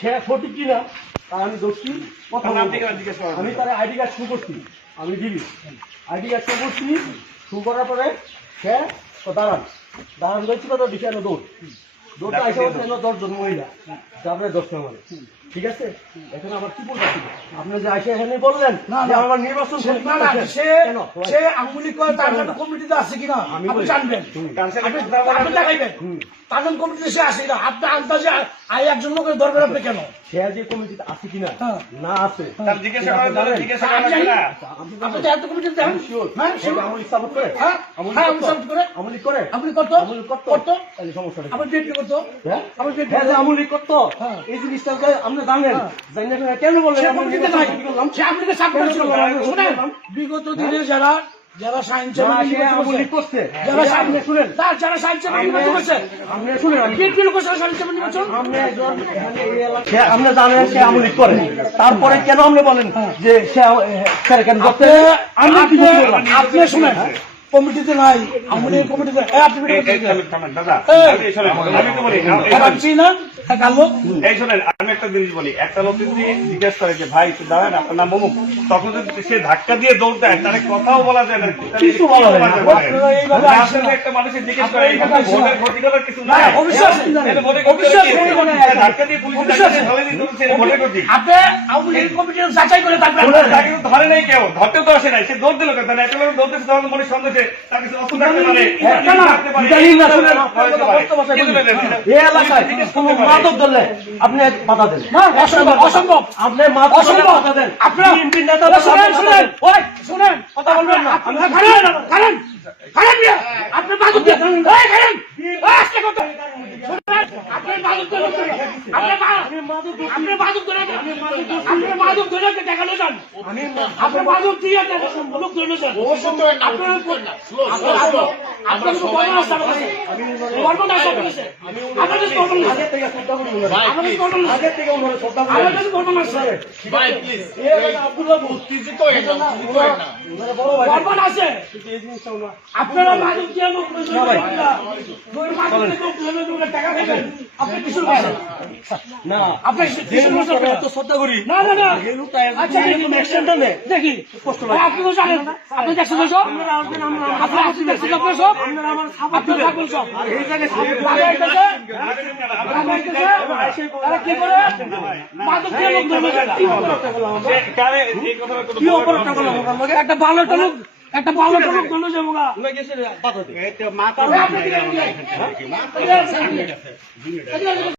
সে সঠিক কিনা তা আমি দোষী কথা আমি তার আইডি কার্ড শুরু করছি, আমি দিবি আইডি কার্ড শুরু করছি, শুরু করার পরে সে দাঁড়ান যাচ্ছিল তো দিকে দৌড়টা আসে 10 জন মহিলা, আপনার 10 নম্বরে, ঠিক আছে? এখন আবার কি বলতেছি, আপনি যে আসে এখানে বললেন আমার নির্বাচন সে আঙুলি করে তার জন্য কমিটিতে আছে কিনা আপনি জানবেন, আপনি দেখাইবেন তার জন্য কমিটিতে সে আসে কিনা, আপনি আন্দাজে একজন লোকের দরকার আপনি কেন সে যে কমিটিতে আছে কিনা না আছে আপনি এত কমিটিতে দেখেন আমলি সাপোর্ট করে আমলি করে আপনি করতো তাহলে সমস্যা আপনি ডেট করতো আমলি করতো এই জিনিসটা আপনি জানেন কেন বললেন বিগত দিনে যারা সায়েন্স করছে আপনি জানেন সে আমলি করে, তারপরে কেন আপনি বলেন যে আপনি শুনেন কমিটিতে নাই আমাদের কমিটিতে আমি একটা জিনিস বলি, একটা লোক যদি জিজ্ঞেস করে যে ভাই দাঁড়ান আপনার নাম অমুক, তখন যদি সে ধাক্কা দিয়ে দৌড় দেয় তাহলে কথাও বলা যায় না, কিছু বলা যায় না। একটা মানুষের জিজ্ঞেস করে ভোটের ক্ষতি করার কিছু নাই, ধাক্কা দিয়ে পুলিশ ভোটের ক্ষতি ধরে নাই, কেউ ধরতে তো আসে নাই, সে দৌড় দিল কেন? একটা লোক দৌড়তেছে তখন মনে সন্দেহে তার কিছু অস্ত্র থাকতে পারে, আপনি বাধা দেন, অসম্ভব আপনি বাধা দেন, শুনেন কথা বলবেন না, আপনি মাদক ধরে দেখানো যান, আপনি মাদক দিয়ে লোক ধরে যান, আপনারা মাদক দিয়ে লোক টাকা খাইবেন, আপনি কিছু না আপনি শ্রদ্ধা করি না আচ্ছা দেখি আপনি তো জানেন, আপনি দেখছেন সব আপনি দেখছেন আপনার সব আপনার থাকবেন সব কি করে মাদক দিয়ে লোক ধর্ম একটা ভালো একটা ভালো লোক ধরলো যাবো